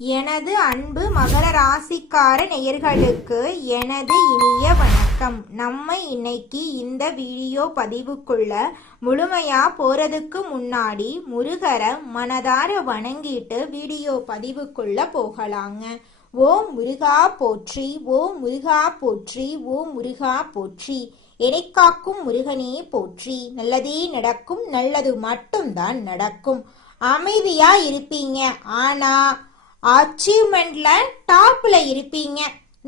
எனது அன்பு மகர ராசிக்கார நேயர்களுக்கு எனது இனிய வணக்கம். நம்ம இன்னைக்கு இந்த வீடியோ பதிவுக்குள்ள முழுமையா போறதுக்கு முன்னாடி முருகரை மனதார வணங்கிட்டு வீடியோ பதிவுக்குள்ள போகலாங்க. ஓம் முருகா போற்றி, ஓம் முருகா போற்றி, ஓம் முருகா போற்றி. எனைக்காக்கும் முருகனே போற்றி. நல்லதே நடக்கும், நல்லது மட்டும்தான் நடக்கும். அமைதியா இருப்பீங்க, ஆனா அச்சீவ்மெண்ட்ல டாப்ல இருப்பீங்க.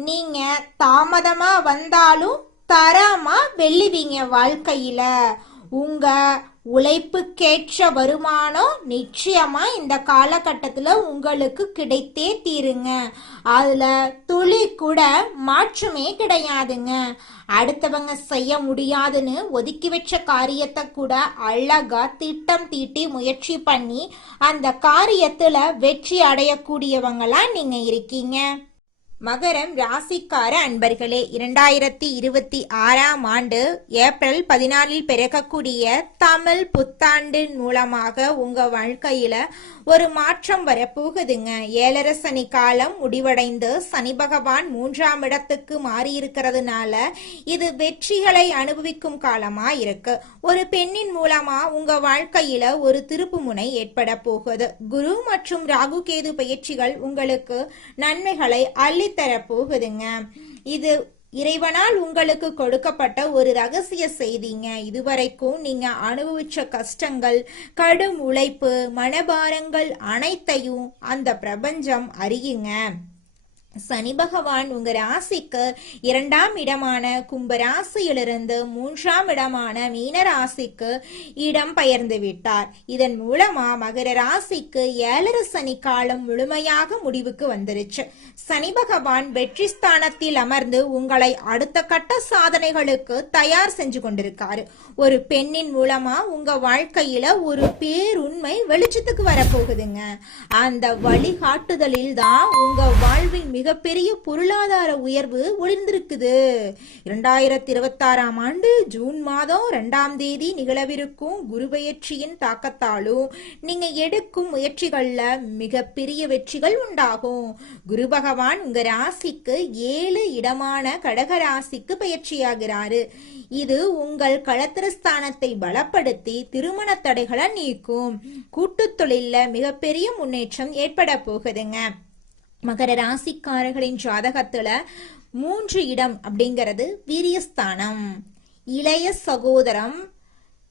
நீங்க தாமதமா வந்தாலும் தரமா வெல்லுவீங்க. வாழ்க்கையில உங்க உழைப்புக்கேற்ற வருமானம் நிச்சயமா இந்த காலகட்டத்துல உங்களுக்கு கிடைத்தே தீருங்க. அதுல துளி கூட மாற்றமே கிடையாதுங்க. அடுத்தவங்க செய்ய முடியாதுன்னு ஒதுக்கி வச்ச காரியத்தை கூட அழகா திட்டம் தீட்டி முயற்சி பண்ணி அந்த காரியத்துல வெற்றி அடையக்கூடியவங்களா நீங்க இருக்கீங்க. மகரம் ராசிக்கார அன்பர்களே, 2026ஆம் ஆண்டு ஏப்ரல் 14 பிறக்கக்கூடிய தமிழ் புத்தாண்டு மூலமாக உங்க வாழ்க்கையில ஒரு மாற்றம் வரப்போகுதுங்க. 7.5 சனி காலம் முடிவடைந்து சனி பகவான் 3ஆம் இடத்துக்கு மாறி இருக்கிறதுனால இது வெற்றிகளை அனுபவிக்கும் காலமா இருக்கு. ஒரு பெண்ணின் மூலமா உங்க வாழ்க்கையில ஒரு திருப்பு முனை ஏற்பட போகுது. குரு மற்றும் ராகு கேது பயிற்சிகள் உங்களுக்கு நன்மைகளை அள்ளித்தர போகுதுங்க. இது இறைவனால் உங்களுக்கு கொடுக்கப்பட்ட ஒரு ரகசிய செய்திங்க. இதுவரைக்கும் நீங்க அனுபவிச்ச கஷ்டங்கள், கடும் உழைப்பு, மனபாரங்கள் அனைத்தையும் அந்த பிரபஞ்சம் அறியுங்க. சனி பகவான் உங்க ராசிக்கு 2ஆம் இடமான கும்ப ராசியிலிருந்து 3ஆம் இடமான மீன ராசிக்கு இடம் பெயர்ந்து விட்டார். இதன் மூலமா மகர ராசிக்கு 7.5 சனி காலம் முழுமையாக முடிவுக்கு வந்துருச்சு. சனி பகவான் வெற்றி ஸ்தானத்தில் அமர்ந்து உங்களை அடுத்த கட்ட சாதனைகளுக்கு தயார் செஞ்சு கொண்டிருக்காரு. ஒரு பெண்ணின் மூலமா உங்க வாழ்க்கையில ஒரு பேருண்மை வெளிச்சத்துக்கு வரப்போகுதுங்க. அந்த வழிகாட்டுதலில் தான் உங்க வாழ்வின் மிகப்பெரிய பொருளாதார உயர்வு ஒளிர்ந்திருக்குது. 2026ஆம் ஆண்டு ஜூன் மாதம் 2ஆம் தேதி நிகழவிருக்கும் குரு பெயர்ச்சியின் தாக்கத்தாலும் நீங்க எடுக்கும் முயற்சிகள்ல மிகப்பெரிய வெற்றிகள் உண்டாகும். குரு பகவான் உங்க ராசிக்கு 7 இடமான கடக ராசிக்கு பயிற்சியாகிறாரு. இது உங்கள் களத்திரஸ்தானத்தை பலப்படுத்தி திருமண தடைகளை நீக்கும். கூட்டு தொழில மிகப்பெரிய முன்னேற்றம் ஏற்பட போகுதுங்க. மகர ராசிக்காரர்களின் ஜாதகத்துல 3 இடம் அப்படிங்கிறது வீரியஸ்தானம். இளைய சகோதரம்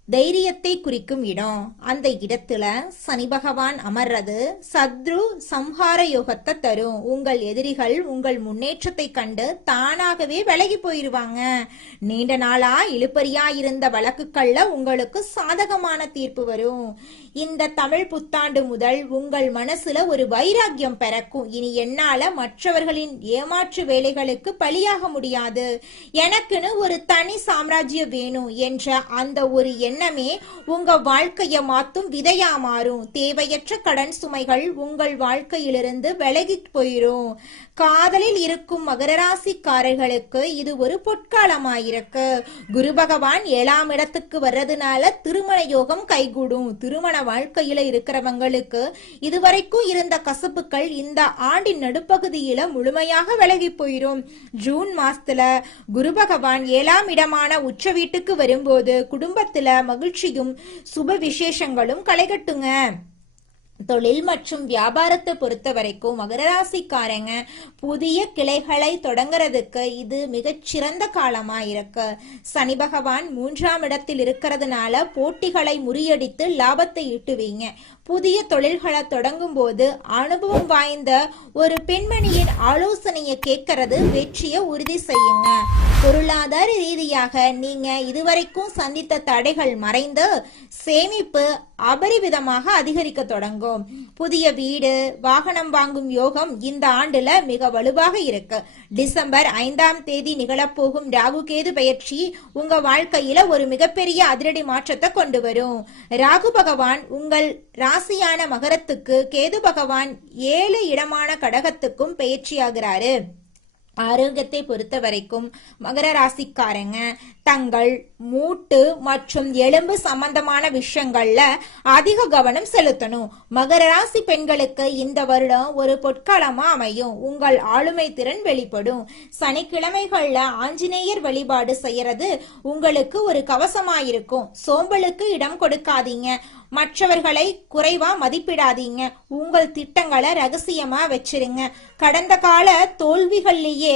தைரியத்தை குறிக்கும் இடம். அந்த இடத்துல சனி பகவான் அமர்றது சத்ரு சம்ஹார யோகத்தை தரும். உங்கள் எதிரிகள் உங்கள் முன்னேற்றத்தை கண்டு தானாகவே விலகி போயிருவாங்க. நீண்ட நாளா இழுபறியா இருந்த வழக்குகள்ல உங்களுக்கு சாதகமான தீர்ப்பு வரும். இந்த தமிழ் புத்தாண்டு முதல் உங்கள் மனசுல ஒரு வைராக்கியம் பிறக்கும். இனி என்னால மற்றவர்களின் ஏமாற்று வேலைகளுக்கு பலியாக முடியாது, எனக்குன்னு ஒரு தனி சாம்ராஜ்யம் வேணும் என்ற அந்த ஒரு எண்ணமே உங்க வாழ்க்கையை மாத்தும் விதையா மாறும். தேவையற்ற கடன் சுமைகள் உங்கள் வாழ்க்கையிலிருந்து விலகி போயிரும். காதலில் இருக்கும் மகர ராசிக்காரர்களுக்கு இது ஒரு பொற்காலமாயிருக்கு. குரு பகவான் 7ஆம் இடத்துக்கு வர்றதுனால திருமண யோகம் கைகூடும். திருமண வாழ்க்கையில இருக்கிறவங்களுக்கு இதுவரைக்கும் இருந்த கசப்புகள் இந்த ஆண்டின் நடுப்பகுதியில முழுமையாக விலகி போயிரும். ஜூன் மாசத்துல குரு பகவான் 7ஆம் இடமான உச்ச வீட்டுக்கு வரும்போது குடும்பத்துல மகிழ்ச்சியும் சுப விசேஷங்களும் களைகட்டுங்க. தொழில் மற்றும் வியாபாரத்தை பொறுத்த வரைக்கும் மகர ராசிக்காரங்க புதிய கிளைகளை தொடங்குறதுக்கு இது மிகச்சிறந்த காலமா இருக்கு. சனி பகவான் 3ஆம் இடத்தில் இருக்கிறதுனால போட்டிகளை முறியடித்து லாபத்தை ஈட்டுவீங்க. புதிய தொழில்களை தொடங்கும் போது அனுபவம் வாய்ந்த ஒரு பெண்மணியின் ஆலோசனையை கேட்கறது வெற்றியை உறுதி செய்யுங்க. பொருளாதார ரீதியாக நீங்க இதுவரைக்கும் சந்தித்த தடைகள் மறைந்து சேமிப்பு அபரிவிதமாக அதிகரிக்க தொடங்கும். புதிய வீடு, வாகனம் வாங்கும் யோகம் இந்த ஆண்டுல மிக வலுவாக இருக்கு. டிசம்பர் 5ஆம் தேதி நிகழப்போகும் ராகு கேது பயிற்சி உங்க வாழ்க்கையில ஒரு மிகப்பெரிய அதிரடி மாற்றத்தை கொண்டு வரும். ராகு பகவான் உங்கள் ராசியான மகரத்துக்கு, கேது பகவான் 7 இடமான கடகத்துக்கும் பயிற்சியாகிறாரு. ஆரோக்கியத்தை பொறுத்த வரைக்கும் மகர ராசிக்காரங்க தங்கள் மூட்டு மற்றும் எலும்பு சம்பந்தமான விஷயங்கள்ல அதிக கவனம் செலுத்தணும். மகர ராசி பெண்களுக்கு இந்த வருடம் ஒரு பொற்காலமா அமையும். உங்கள் ஆளுமை திறன் வெளிப்படும். சனிக்கிழமைகள்ல ஆஞ்சநேயர் வழிபாடு செய்யறது உங்களுக்கு ஒரு கவசமாயிருக்கும். சோம்பலுக்கு இடம் கொடுக்காதீங்க. மற்றவர்களை குறைவா மதிப்பிடாதீங்க. உங்கள் திட்டங்களை ரகசியமா வச்சிருங்க. கடந்த கால தோல்விகள்லயே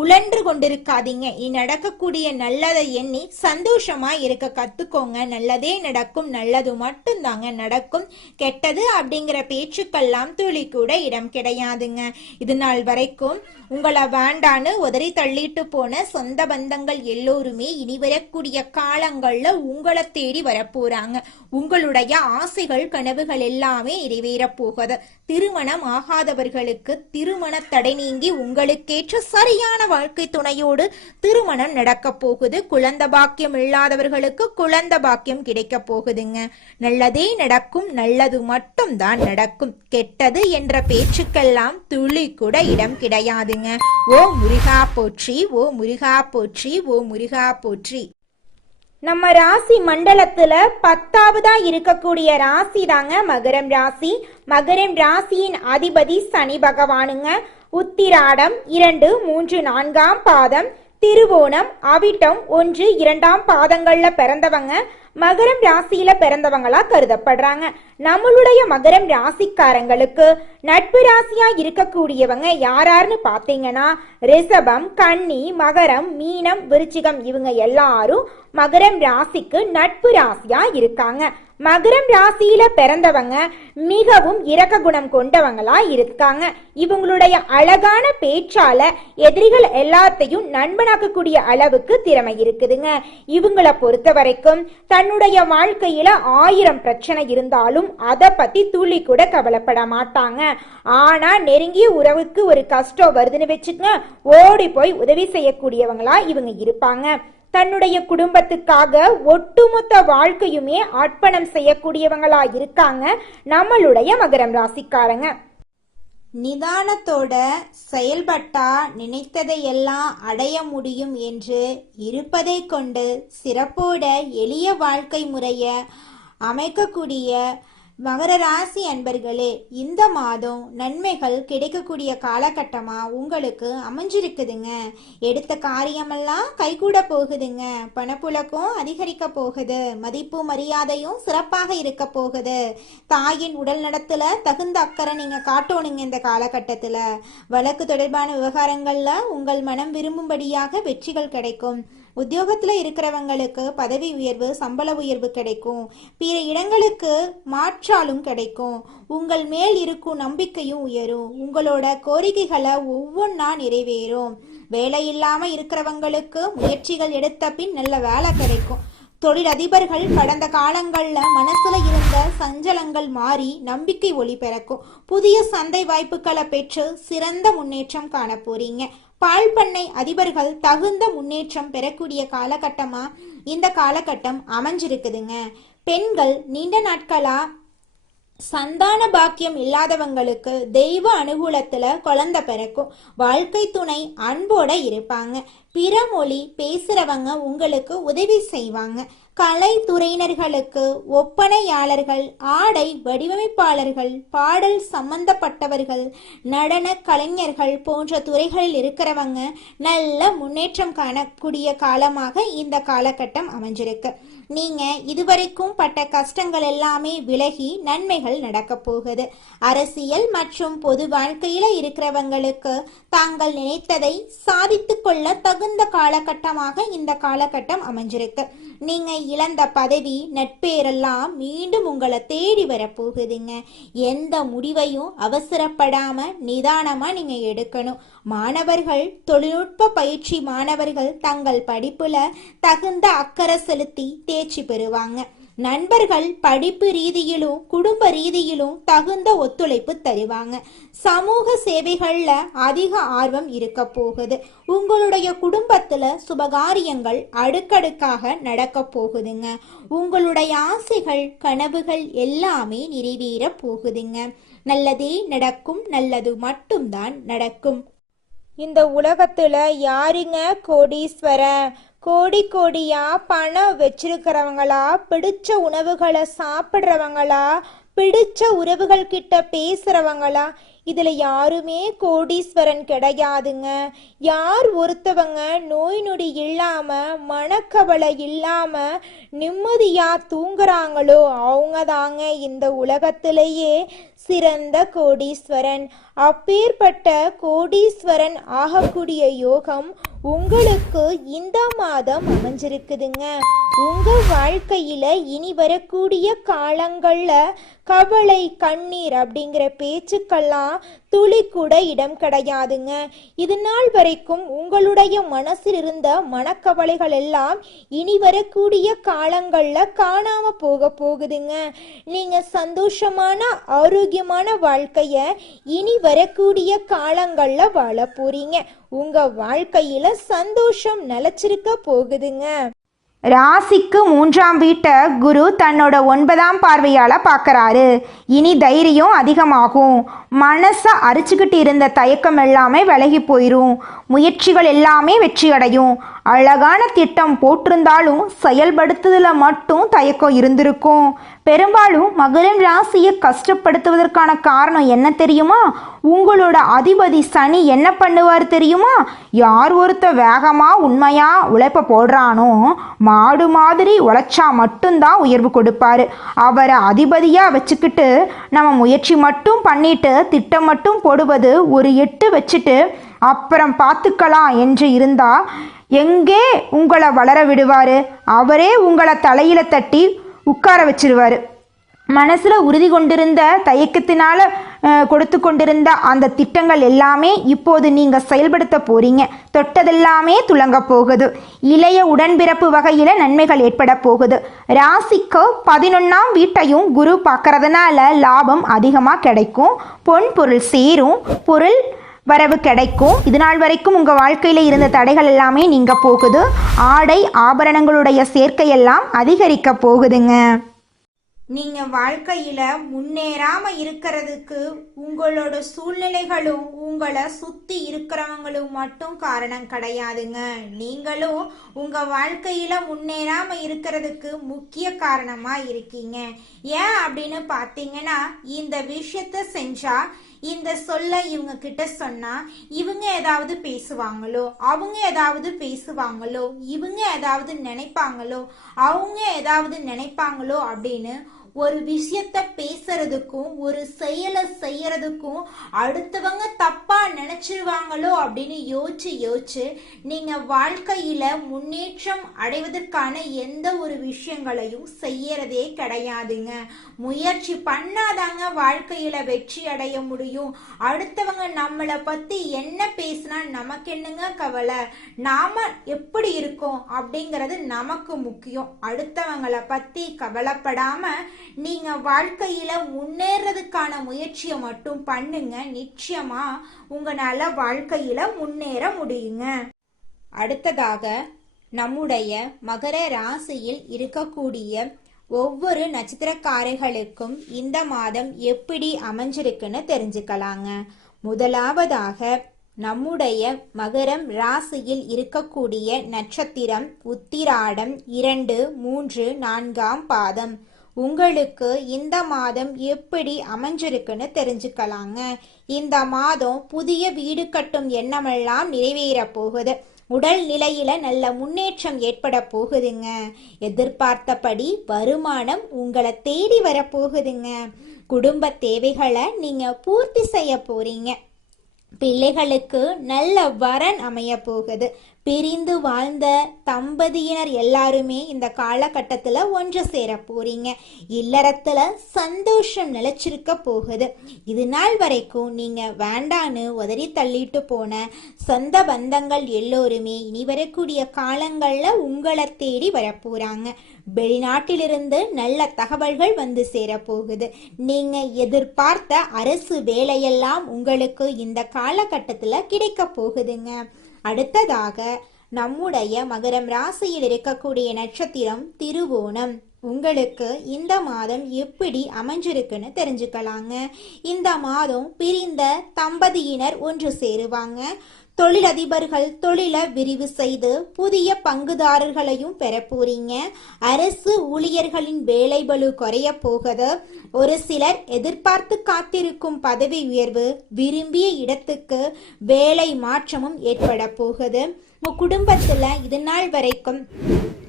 உழன்று கொண்டிருக்காதீங்க. நடக்கக்கூடிய நல்லதை எண்ணி சந்தோஷமா இருக்க கத்துக்கோங்க. நல்லதே நடக்கும். நல்லது மட்டும் தாங்க நடக்கும். கெட்டது அப்படிங்கிற பேச்சுக்கெல்லாம் துளி கூட இடம் கிடையாதுங்க. இது நாள் வரைக்கும் உங்களை வேண்டான்னு உதறி தள்ளிட்டு போன சொந்த பந்தங்கள் எல்லோருமே இனி வரக்கூடிய காலங்கள்ல உங்களை தேடி வரப்போறாங்க. உங்களுடைய ஆசைகள் கனவுகள் எல்லாமே நிறைவேற போகுது. திருமணம் ஆகாதவர்களுக்கு திருமண தடை நீங்கி உங்களுக்கேற்ற சரியான வாழ்க்கை துணையோடு திருமணம் நடக்க போகுது. குழந்தை பாக்கியம் இல்லாதவர்களுக்கு குழந்தை பாக்கியம் கிடைக்க போகுதுங்க. நல்லதே நடக்கும். நல்லது மட்டும் தான் நடக்கும். கெட்டது என்ற பேச்சுக்கெல்லாம் துளி கூட இடம் கிடையாதுங்க. ஓ முருகா போற்றி, ஓ முருகா போற்றி, ஓ முருகா போற்றி. நம்ம ராசி மண்டலத்துல 10வதா இருக்கக்கூடிய ராசி தாங்க மகரம் ராசி. மகரம் ராசியின் அதிபதி சனி பகவானுங்க. உத்திராடம் 2, 3, 4ஆம் பாதம், திருவோணம், அவிட்டம் 1, 2ஆம் பாதங்கள்ல பிறந்தவங்க மகரம் ராசியில பிறந்தவங்களா கருதப்படுறாங்க. நம்மளுடைய மகரம் ராசிக்காரங்களுக்கு நட்பு ராசியா இருக்கக்கூடியவங்க யாராருன்னு பாத்தீங்கன்னா ரிஷபம், கன்னி, மகரம், மீனம், விருச்சிகம் இவங்க எல்லாரும் மகரம் ராசிக்கு நட்பு ராசியா இருக்காங்க. மகரம் ராசியில பிறந்தவங்க மிகவும் இரக்க குணம் கொண்டவங்களா இருக்காங்க. இவங்களுடைய அழகான பேச்சால எதிரிகள் எல்லாத்தையும் நண்பனாக்கக்கூடிய அளவுக்கு திறமை இருக்குதுங்க. இவங்களை பொறுத்த வரைக்கும் தன்னுடைய வாழ்க்கையில 1000 பிரச்சனை இருந்தாலும் அதை பத்தி துளி கூட கவலைப்பட மாட்டாங்க. ஆனா நெருங்கிய உறவுக்கு ஒரு கஷ்டம் வருதுன்னு வச்சுக்கங்க, ஓடி போய் உதவி செய்யக்கூடியவங்களா இவங்க இருப்பாங்க. தன்னுடைய குடும்பத்துக்காக ஒட்டுமொத்த வாழ்க்கையுமே அர்ப்பணம் செய்யக்கூடியவங்களா இருக்காங்க நம்மளுடைய மகரம் ராசிக்காரங்க. நிதானத்தோட செயல்பட்டா நினைத்ததை எல்லாம் அடைய முடியும் என்று இருப்பதை கொண்டு சிறப்போட எளிய வாழ்க்கை முறைய அமைக்கக்கூடிய மகர ராசி அன்பர்களே, இந்த மாதம் நன்மைகள் கிடைக்கக்கூடிய காலகட்டமா உங்களுக்கு அமைஞ்சிருக்குதுங்க. எடுத்த காரியமெல்லாம் கைகூட போகுதுங்க. பணப்புழக்கம் அதிகரிக்க போகுது. மதிப்பு மரியாதையும் சிறப்பாக இருக்க போகுது. தாயின் உடல் நலத்துல தகுந்த அக்கறை நீங்க காட்டணுங்க. இந்த காலகட்டத்துல வழக்கு தொடர்பான விவகாரங்கள்ல உங்கள் மனம் விரும்பும்படியாக வெற்றிகள் கிடைக்கும். உத்தியோகத்துல இருக்கிறவங்களுக்கு பதவி உயர்வு, சம்பள உயர்வு கிடைக்கும். பிற இடங்களுக்கு மாற்றாலும் கிடைக்கும். உங்கள் மேல் இருக்கும் நம்பிக்கையும் உயரும். உங்களோட கோரிக்கைகளை ஒவ்வொன்றா நிறைவேறும். வேலை இல்லாம இருக்கிறவங்களுக்கு முயற்சிகள் எடுத்த பின் நல்ல வேலை கிடைக்கும். தொழிலதிபர்கள் கடந்த காலங்கள்ல மனசுல இருந்த சஞ்சலங்கள் மாறி நம்பிக்கை ஒளி பிறக்கும். புதிய சந்தை வாய்ப்புகளை பெற்று சிறந்த முன்னேற்றம் காண போறீங்க. பால் பண்ணை அதிபர்கள் தகுந்த முன்னேற்றம் பெறக்கூடிய காலகட்டமா இந்த காலகட்டம் அமைஞ்சிருக்குதுங்க. பெண்கள் நீண்ட நாட்களா சந்தான பாக்கியம் இல்லாதவங்களுக்கு தெய்வ அனுகூலத்துல குழந்தை பிறக்கும். வாழ்க்கை துணை அன்போட இருப்பாங்க. பிற மொழி பேசுறவங்க உங்களுக்கு உதவி செய்வாங்க. கலைத்துறையினர்களுக்கு ஒப்பனையாளர்கள், ஆடை வடிவமைப்பாளர்கள், பாடல் சம்பந்தப்பட்டவர்கள், நடன கலைஞர்கள் போன்ற துறைகளில் இருக்கிறவங்க நல்ல முன்னேற்றம் காணக்கூடிய காலமாக இந்த காலகட்டம் அமைஞ்சிருக்கு. நீங்க இதுவரைக்கும் பட்ட கஷ்டங்கள் எல்லாமே விலகி நன்மைகள் நடக்க போகுது. அரசியல் மற்றும் பொது வாழ்க்கையில இருக்கிறவங்களுக்கு தாங்கள் நினைத்ததை சாதித்து கொள்ள தகுந்த காலகட்டமாக இந்த காலகட்டம் அமைஞ்சிருக்கு. நீங்க இழந்த பதவி, நட்பேரெல்லாம் மீண்டும் உங்களை தேடி வரப்போகுதுங்க. எந்த முடிவையும் அவசரப்படாம நிதானமா நீங்க எடுக்கணும். மாணவர்கள், தொழில்நுட்ப பயிற்சி மாணவர்கள் தங்கள் படிப்புல தகுந்த அக்கறை செலுத்தி தேர்ச்சி பெறுவாங்க. நண்பர்கள் படிப்பு ரீதியிலும் குடும்ப ரீதியிலும் தகுந்த ஒத்துழைப்பு தருவாங்க. சமூக சேவைகள்ல அதிக ஆர்வம் இருக்க போகுது. உங்களுடைய குடும்பத்துல சுபகாரியங்கள் அடுக்கடுக்காக நடக்க போகுதுங்க. உங்களுடைய ஆசைகள், கனவுகள் எல்லாமே நிறைவேற போகுதுங்க. நல்லதே நடக்கும். நல்லது மட்டும்தான் நடக்கும். இந்த உலகத்துல யாருங்க கோடீஸ்வரன்? கோடி கோடியா பணம் வச்சிருக்கிறவங்களா, பிடிச்ச உணவுகளை சாப்பிட்றவங்களா, பிடிச்ச உறவுகள் கிட்ட பேசுறவங்களா? இதுல யாருமே கோடீஸ்வரன் கிடையாதுங்க. யார் ஒருத்தவங்க நோய் நொடி இல்லாம, மனக்கவலை இல்லாம நிம்மதியா தூங்குறாங்களோ அவங்க தாங்க இந்த உலகத்திலேயே சிறந்த கோடீஸ்வரன். அப்பேற்பட்ட கோடீஸ்வரன் ஆகக்கூடிய யோகம் உங்களுக்கு இந்த மாதம் அமைஞ்சிருக்குதுங்க. உங்க வாழ்க்கையில இனி வரக்கூடிய காலங்கள்ல கவலை, கண்ணீர் அப்படிங்கிற பேச்சுக்கெல்லாம் துளி கூட இடம் கிடையாதுங்க. இது நாள் வரைக்கும் உங்களுடைய மனசில் இருந்த மனக்கவலைகள் எல்லாம் இனி வரக்கூடிய காலங்கள்ல காணாம போகுதுங்க. நீங்க சந்தோஷமான ஆரோக்கியமான வாழ்க்கைய இனி வரக்கூடிய காலங்கள்ல வாழ போறீங்க. உங்க வாழ்க்கையில சந்தோஷம் நிலைச்சிருக்க போகுதுங்க. ராசிக்கு 3ஆம் வீட்டை குரு தன்னோட 9ஆம் பார்வையால் பார்க்குறாரு. இனி தைரியம் அதிகமாகும். மனசை அரிச்சுக்கிட்டு இருந்த தயக்கம் எல்லாமே விலகி போயிடும். முயற்சிகள் எல்லாமே வெற்றி அடையும். அழகான திட்டம் போட்டிருந்தாலும் செயல்படுத்துதல மட்டும் தயக்கம் இருந்திருக்கும். பெரும்பாலும் மகரம் ராசியை கஷ்டப்படுத்துவதற்கான காரணம் என்ன தெரியுமா? உங்களோட அதிபதி சனி என்ன பண்ணுவார் தெரியுமா? யார் ஒருத்த வேகமாக உண்மையாக உழைப்ப போடுறானோ, மாடு மாதிரி உழைச்சா மட்டும்தான் உயர்வு கொடுப்பாரு. அவரை அதிபதியாக வச்சுக்கிட்டு நம்ம முயற்சி மட்டும் பண்ணிட்டு திட்டம் மட்டும் போடுவது, ஒரு 8 வச்சுட்டு அப்புறம் பார்த்துக்கலாம் என்று இருந்தா எங்கே உங்களை வளர விடுவார்? அவரே உங்களை தலையில தட்டி உட்கார வச்சிருவார். மனசில் உறுதி கொண்டிருந்த தயக்கத்தினால கொடுத்து கொண்டிருந்த அந்த திட்டங்கள் எல்லாமே இப்போது நீங்கள் செயல்படுத்த போறீங்க. தொட்டதெல்லாமே துலங்க போகுது. இளைய உடன்பிறப்பு வகையில் நன்மைகள் ஏற்பட போகுது. ராசிக்கு 11ஆம் வீட்டையும் குரு பார்க்கறதுனால லாபம் அதிகமாக கிடைக்கும். பொன் பொருள் சேரும். பொருள் வரவு கிடைக்கும். இது நாள் வரைக்கும் உங்கள் வாழ்க்கையில் இருந்த தடைகள் எல்லாமே நீங்க போகுது. ஆடை ஆபரணங்களுடைய சேர்க்கையெல்லாம் அதிகரிக்க போகுதுங்க. நீங்க வாழ்க்கையில முன்னேறாம இருக்கிறதுக்கு உங்களோட சூழ்நிலைகளும் உங்களை சுத்தி இருக்கிறவங்களும் மட்டும் காரணம் கிடையாதுங்க. நீங்களும் உங்க வாழ்க்கையில முன்னேறாம இருக்கிறதுக்கு முக்கிய காரணமா இருக்கீங்க. ஏன் அப்படின்னு பார்த்தீங்கன்னா, இந்த விஷயத்த செஞ்சா, இந்த சொல்ல இவங்க கிட்ட சொன்னா இவங்க ஏதாவது பேசுவாங்களோ, அவங்க ஏதாவது பேசுவாங்களோ, இவங்க ஏதாவது நினைப்பாங்களோ, அவங்க ஏதாவது நினைப்பாங்களோ அப்படின்னு ஒரு விஷயத்த பேசுறதுக்கும் ஒரு செயலை செய்யறதுக்கும் அடுத்தவங்க தப்பா நினைச்சிருவாங்களோ அப்படின்னு யோசிச்சு நீங்க வாழ்க்கையில முன்னேற்றம் அடைவதற்கான எந்த ஒரு விஷயங்களையும் செய்யறதே கிடையாதுங்க. முயற்சி பண்ணாதாங்க வாழ்க்கையில வெற்றி அடைய முடியும். அடுத்தவங்க நம்மளை பத்தி என்ன பேசினா நமக்கு என்னங்க கவலை? நாம எப்படி இருக்கோம் அப்படிங்கிறது நமக்கு முக்கியம். அடுத்தவங்களை பத்தி கவலைப்படாம நீங்க வாழ்க்கையில முன்னேறதுக்கான முயற்சியை மட்டும் பண்ணுங்க. நிச்சயமா உங்களால வாழ்க்கையில முன்னேற முடியுங்க. அடுத்ததாக நம்முடைய மகர ராசியில் இருக்கக்கூடிய ஒவ்வொரு நட்சத்திரக்காரர்களுக்கும் இந்த மாதம் எப்படி அமைஞ்சிருக்குன்னு தெரிஞ்சுக்கலாங்க. முதலாவதாக நம்முடைய மகரம் ராசியில் இருக்கக்கூடிய நட்சத்திரம் உத்திராடம் 2, 3, 4ஆம் பாதம். உங்களுக்கு இந்த மாதம் எப்படி அமைஞ்சிருக்குன்னு தெரிஞ்சுக்கலாங்க. இந்த மாதம் புதிய வீடு கட்டும் எண்ணமெல்லாம் நிறைவேற போகுது. உடல் நிலையில நல்ல முன்னேற்றம் ஏற்பட போகுதுங்க. எதிர்பார்த்தபடி வருமானம் உங்களை தேடி வரப்போகுதுங்க. குடும்ப தேவைகளை நீங்க பூர்த்தி செய்ய போறீங்க. பிள்ளைகளுக்கு நல்ல வரன் அமைய போகுது. பிரிந்து வாழ்ந்த தம்பதியினர் எல்லாருமே இந்த காலகட்டத்தில் ஒன்று சேர போறீங்க. இல்லறத்துல சந்தோஷம் நிலைச்சிருக்க போகுது. இது நாள் வரைக்கும் நீங்க வேண்டான்னு உதறி தள்ளிட்டு போன சொந்த பந்தங்கள் எல்லோருமே இனி வரக்கூடிய காலங்கள்ல உங்களை தேடி வரப்போறாங்க. வெளிநாட்டிலிருந்து நல்ல தகவல்கள் வந்து சேர போகுது. நீங்க எதிர்பார்த்த அரசு வேலையெல்லாம் உங்களுக்கு இந்த காலகட்டத்துல கிடைக்க போகுதுங்க. அடுத்ததாக நம்முடைய மகரம் ராசியில் இருக்கக்கூடிய நட்சத்திரம் திருவோணம். உங்களுக்கு இந்த மாதம் எப்படி அமைஞ்சிருக்குன்னு தெரிஞ்சுக்கலாங்க. இந்த மாதம் பிரிந்த தம்பதியினர் ஒன்று சேருவாங்க. தொழிலதிபர்கள் தொழிலை விரிவு செய்து புதிய பங்குதாரர்களையும் பெற போறீங்க. அரசு ஊழியர்களின் வேலைபளு குறைய போகுது. ஒரு சிலர் எதிர்பார்த்து காத்திருக்கும் பதவி உயர்வு, விரும்பிய இடத்துக்கு வேலை மாற்றமும் ஏற்பட போகுது. உங்க குடும்பத்துல இது நாள் வரைக்கும்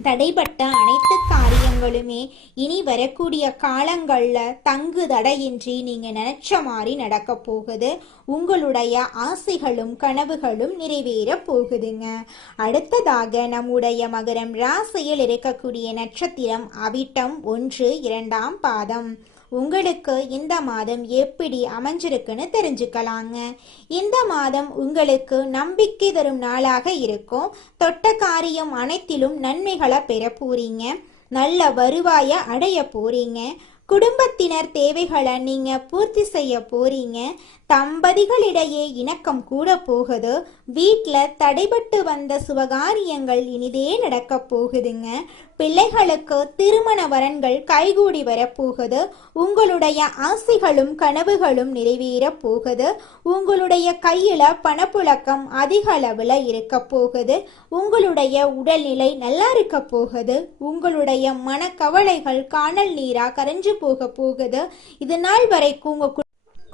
தடைப்பட்ட அனைத்து காரியங்களுமே இனி வரக்கூடிய காலங்கள்ல தங்கு தடையின்றி நீங்க நினைச்ச மாதிரி நடக்க போகுது. உங்களுடைய ஆசைகளும் கனவுகளும் நிறைவேற போகுதுங்க. அடுத்ததாக நம்முடைய மகரம் ராசியில் இருக்கக்கூடிய நட்சத்திரம் அவிட்டம் 1, 2ஆம் பாதம். உங்களுக்கு இந்த மாதம் எப்படி அமைஞ்சிருக்குன்னு தெரிஞ்சுக்கலாங்க. இந்த மாதம் உங்களுக்கு நம்பிக்கை தரும் நாளாக இருக்கும். தொட்ட காரியம் அனைத்திலும் நன்மைகளை பெற போறீங்க. நல்ல வருவாயை அடைய போறீங்க. குடும்பத்தினர் தேவைகளை நீங்க பூர்த்தி செய்ய போறீங்க. தம்பதிகளிடையே இணக்கம் கூட போகுது. வீட்டில் தடைபட்டு வந்த சுபகாரியங்கள் இனிதே நடக்க போகுதுங்க. பிள்ளைகளுக்கு திருமண வரன்கள் கைகூடி வரப்போகுது. உங்களுடைய ஆசைகளும் கனவுகளும் நிறைவேற போகுது. உங்களுடைய கையில பணப்புழக்கம் அதிக அளவில் இருக்க போகுது. உங்களுடைய உடல்நிலை நல்லா இருக்க போகுது. உங்களுடைய மனக்கவலைகள் காணல் நீரா கரைஞ்சு போக போகுது. இது நாள் வரைக்கும் உங்க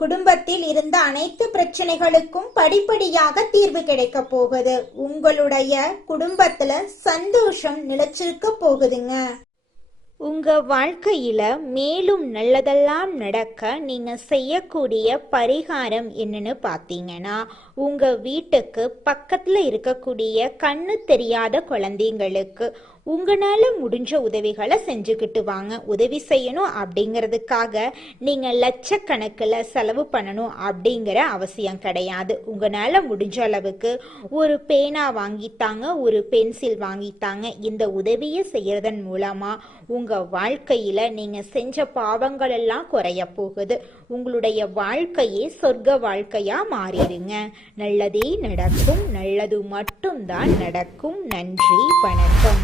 குடும்பத்தில் இருந்த அனைத்து பிரச்சனைகளுக்கும் படிப்படியாக தீர்வு கிடைக்க போகுது. உங்களுடைய குடும்பத்துல சந்தோஷம் நிலைச்சிருக்க போகுதுங்க. உங்க வாழ்க்கையில மேலும் நல்லதெல்லாம் நடக்க நீங்க செய்யக்கூடிய பரிகாரம் என்னன்னு பார்த்தீங்கன்னா, உங்க வீட்டுக்கு பக்கத்துல இருக்கக்கூடிய கண்ணு தெரியாத குழந்தைங்களுக்கு உங்களால முடிஞ்ச உதவிகளை செஞ்சுக்கிட்டு வாங்க. உதவி செய்யணும் அப்படிங்கிறதுக்காக நீங்க லட்சக்கணக்கில் செலவு பண்ணணும் அப்படிங்கிற அவசியம் கிடையாது. உங்களால முடிஞ்ச அளவுக்கு ஒரு பேனா வாங்கித்தாங்க, ஒரு பென்சில் வாங்கித்தாங்க. இந்த உதவியை செய்யறதன் மூலமா உங்க வாழ்க்கையில நீங்க செஞ்ச பாவங்கள் எல்லாம் குறைய போகுது. உங்களுடைய வாழ்க்கையே சொர்க்க வாழ்க்கையா மாறிடுங்க. நல்லதே நடக்கும். நல்லது மட்டும்தான் நடக்கும். நன்றி, வணக்கம்.